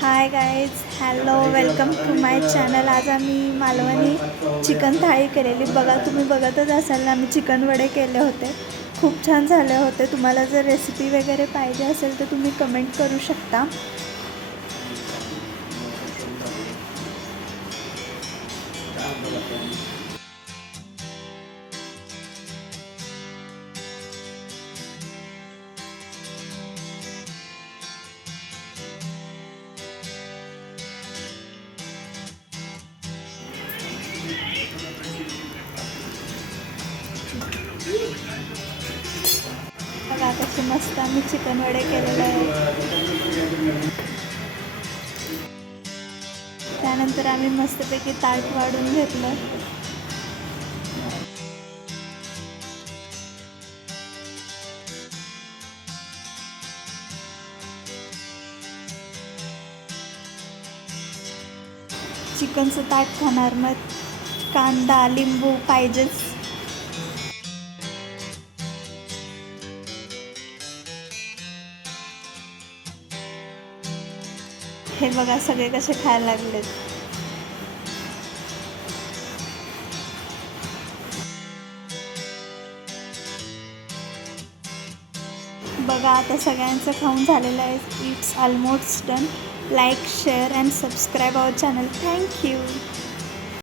High guys, hello, welcome to my channel. आज आम्ही Malvani chicken थाळी केलेली. बघा, तुम्ही बघतच असाल ना, आम्ही चिकन वडे केले होते. खूप छान झाले होते. तुम्हाला जर रेसिपी वगैरे पाहिजे असेल तर तुम्ही कमेंट करू शकता. बघा कसे मस्त आम्ही चिकन वडे केलेले आहेत. त्यानंतर आम्ही मस्तपैकी ताट वाढून घेतलं. चिकनचं ताट खाणार, मग कांदा लिंबू पाहिजेच. हे बघा सगळे कसे खायला लागलेत. बघा आता सगळ्यांचं खाऊन झालेलं आहे. It's almost done. Like, share and subscribe our channel. Thank you.